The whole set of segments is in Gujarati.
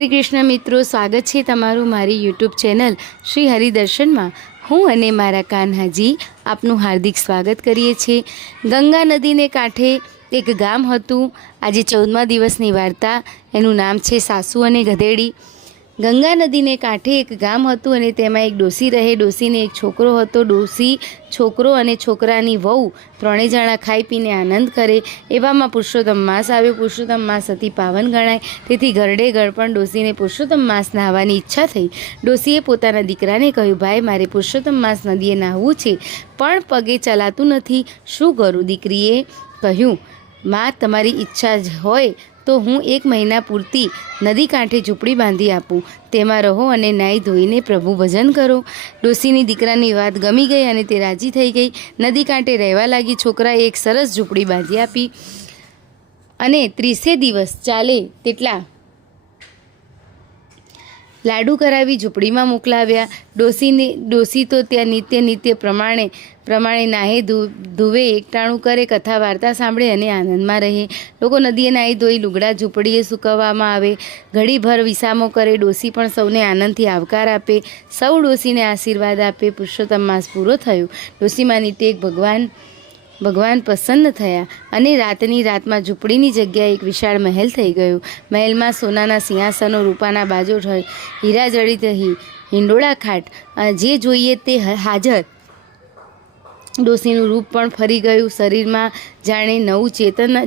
શ્રી કૃષ્ણ મિત્રો, સ્વાગત છે તમારું મારી યુટ્યુબ ચેનલ શ્રી હરિદર્શનમાં। હું અને મારા કાન્હાજી આપનું હાર્દિક સ્વાગત કરીએ છીએ। ગંગા નદીને કાંઠે એક ગામ હતું। આજે 14મા દિવસની વાર્તા। એનું નામ છે સાસુ અને ગધેડી। ગંગા નદીને કાંઠે એક ગામ હતું અને તેમાં એક ડોસી રહે। ડોસીને એક છોકરો હતો। ડોસી, છોકરો અને છોકરાની વહુ ત્રણેય જણા ખાઈ પીને આનંદ કરે। એવામાં પુરુષોત્તમ માસ આવ્યો। પુરુષોત્તમ માસ અતિ પાવન ગણાય, તેથી ઘરડે ઘર પણ ડોસીને પુરુષોત્તમ માસ નહાવાની ઈચ્છા થઈ। ડોસીએ પોતાના દીકરાને કહ્યું, ભાઈ, મારે પુરુષોત્તમ માસ નદીએ નહાવું છે, પણ પગે ચલાતું નથી, શું કરું? દીકરીએ કહ્યું, માં, તમારી ઈચ્છા જ હોય તો હું 1 મહિના પૂરતી નદી કાંઠે ઝૂંપડી બાંધી આપું, તેમાં રહો અને નાહી ધોઈને પ્રભુ ભજન કરો। ડોસીની દીકરાની વાત ગમી ગઈ અને તે રાજી થઈ ગઈ। નદી કાંઠે રહેવા લાગી। છોકરાએ એક સરસ ઝૂંપડી બાંધી આપી અને 30 દિવસ ચાલે તેટલા લાડુ કરાવી ઝૂંપડીમાં મોકલાવ્યા। ડોસી તો ત્યાં નિત્ય પ્રમાણે નાહે ધુવે, એકટાણું કરે, કથા વાર્તા સાંભળે અને આનંદમાં રહે। લોકો નદીએ નાહી ધોઈ લુગડા ઝૂંપડીએ સૂકવવામાં આવે, ઘડીભર વિસામો કરે। ડોસી પણ સૌને આનંદથી આવકાર આપે, સૌ ડોસીને આશીર્વાદ આપે। પુરુષોત્તમ માસ પૂરો થયો। ડોસીમાં નિત્ય એક ભગવાન પ્રસન્ન થયા અને રાતની રાતમાં ઝૂંપડીની જગ્યાએ એક વિશાળ મહેલ થઈ ગયો। મહેલમાં સોનાના સિંહાસનો, રૂપાના બાજોટ, હીરા જડિત હિંડોળા ખાટ, જે જોઈએ તે હાજર। ડોસીનું રૂપ પણ ફરી ગયું, શરીરમાં જાણે નવું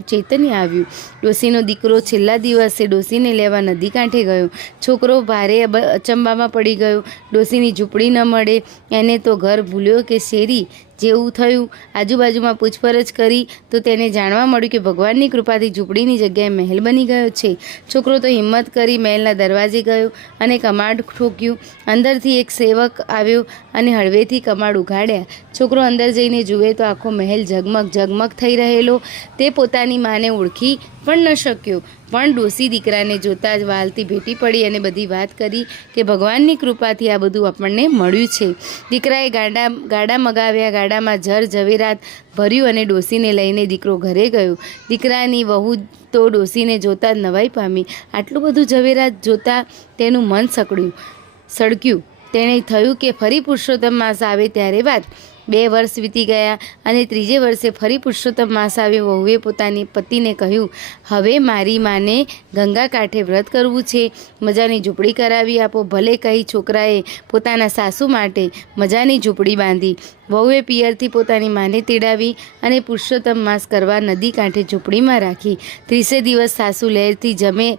ચૈતન્ય આવ્યું। ડોસીનો દીકરો છેલ્લા દિવસે ડોસીને લેવા નદી કાંઠે ગયો। છોકરો ભારે અચંબામાં પડી ગયો। ડોસીની ઝૂંપડી ન મળે, એને તો ઘર ભૂલ્યો કે શેરી જેવું થયું। આજુબાજુમાં પૂછપરછ કરી તો તેને જાણવા મળ્યું કે ભગવાનની કૃપાથી ઝૂંપડીની જગ્યાએ મહેલ બની ગયો છે। છોકરો તો હિંમત કરી મહેલના દરવાજે ગયો અને કમાડ ઠોક્યું। અંદરથી એક સેવક આવ્યો અને હળવેથી કમાડ ઉઘાડ્યા। છોકરો અંદર જઈને જુએ તો આખો મહેલ ઝગમગ થઈ રહેલો। તે પોતાની માને ઓળખી પણ ન શક્યો, પણ ડોસી દીકરાને જોતા જ વાલથી ભેટી પડી અને બધી વાત કરી કે ભગવાનની કૃપાથી આ બધું આપણને મળ્યું છે। દીકરાએ ગાડા મગાવ્યા, ગાડામાં ઝવેરાત ભર્યું અને ડોસીને લઈને દીકરો ઘરે ગયો। દીકરાની વહુ તો ડોસીને જોતા જ નવાઈ પામી। આટલું બધું ઝવેરાત જોતા તેનું મન સળગ્યું। તેને થયું કે ફરી પુરુષોત્તમ માસ આવે ત્યારે વાત। 2 વર્ષ વીતી ગયા અને 3જે વર્ષે ફરી પુરુષોત્તમ માસ આવ્યો। વહુએ પોતાની પતિને કહ્યું, હવે મારી માને ગંગા કાંઠે વ્રત કરવું છે, મજાની ઝૂંપડી કરાવી આપો। ભલે કહી છોકરાએ પોતાના સાસુ માટે મજાની ઝૂંપડી બાંધી। વહુએ પિયરથી પોતાની માને તેડાવી અને પુરુષોત્તમ માસ કરવા નદી કાંઠે ઝૂંપડીમાં રાખી। 30 દિવસ સાસુ લહેરથી જમે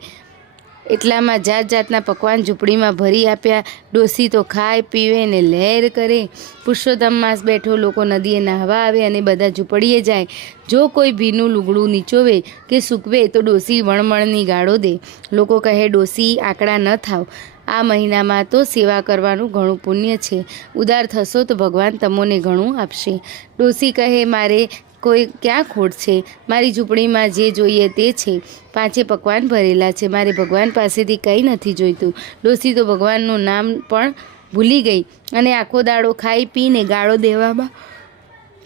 એટલામાં જાતના પકવાન ઝૂંપડીમાં ભરી આપ્યા। ડોસી તો ખાય પીવે ને લહેર કરે। પુરુષોત્તમ માસ બેઠો, લોકો નદીએ નાહવા આવે અને બધા ઝૂંપડીએ જાય। જો કોઈ ભીનું લુગડું નીચોવે કે સૂકવે તો ડોસી વણમણની ગાળો દે। લોકો કહે, ડોસી આકડા ન થાવ, આ મહિનામાં તો સેવા કરવાનું ઘણું પુણ્ય છે, ઉદાર થશો તો ભગવાન તમને ઘણું આપશે। ડોસી કહે, મારે કોઈ ક્યાં ખોટ છે? મારી ઝૂંપડીમાં જે જોઈએ તે છે, 5 પકવાન ભરેલા છે, મારે ભગવાન પાસેથી કંઈ નથી જોઈતું। ડોસી તો ભગવાનનું નામ પણ ભૂલી ગઈ અને આખો દાડો ખાઈ પીને ગાળો દેવામાં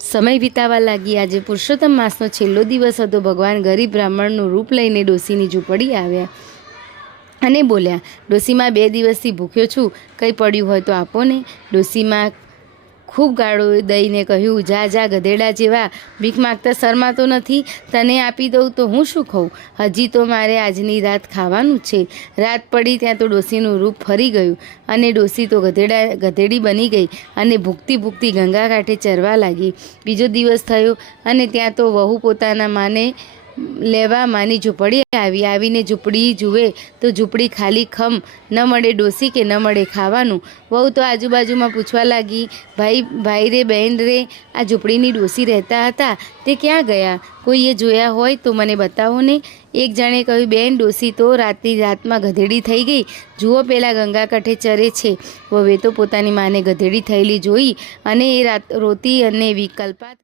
સમય વિતાવા લાગી। આજે પુરુષોત્તમ માસનો છેલ્લો દિવસ હતો। ભગવાન ગરીબ બ્રાહ્મણનું રૂપ લઈને ડોસીની ઝૂંપડી આવ્યા અને બોલ્યા, ડોસીમાં 2 દિવસથી ભૂખ્યો છું, કંઈ પડ્યું હોય તો આપો ને। ડોસીમાં ખૂબ ગાળો દઈને કહ્યું, જા ગધેડા જેવા, ભીખ માગતા શરમાતો નથી, તને આપી દઉં તો હું શું ખાઉં? હજી તો મારે આજની રાત ખાવાનું છે। રાત પડી ત્યાં તો ડોસીનું રૂપ ફરી ગયું અને ડોસી તો ગધેડી બની ગઈ અને ભૂખતી ગંગા કાંઠે ચરવા લાગી। બીજો દિવસ થયો અને ત્યાં તો વહુ પોતાના માને લેવા માની ઝૂંપડી આવીને ઝૂંપડી જુએ તો ઝૂંપડી ખાલી ખમ, ન મળે ડોસી કે ન મળે ખાવાનું। વહુ તો આજુબાજુમાં પૂછવા લાગી, ભાઈ રે, બહેન રે, આ ઝૂંપડીની ડોસી રહેતા હતા તે ક્યાં ગયા? કોઈએ જોયા હોય તો મને બતાવો ને। એક જણે કહ્યું, બેન, ડોસી તો રાતમાં ગધેડી થઈ ગઈ, જુઓ પેલા ગંગા કાંઠે ચરે છે। વહુએ તો પોતાની માને ગધેડી થયેલી જોઈ અને એ રોતી અને વિકલ્પાત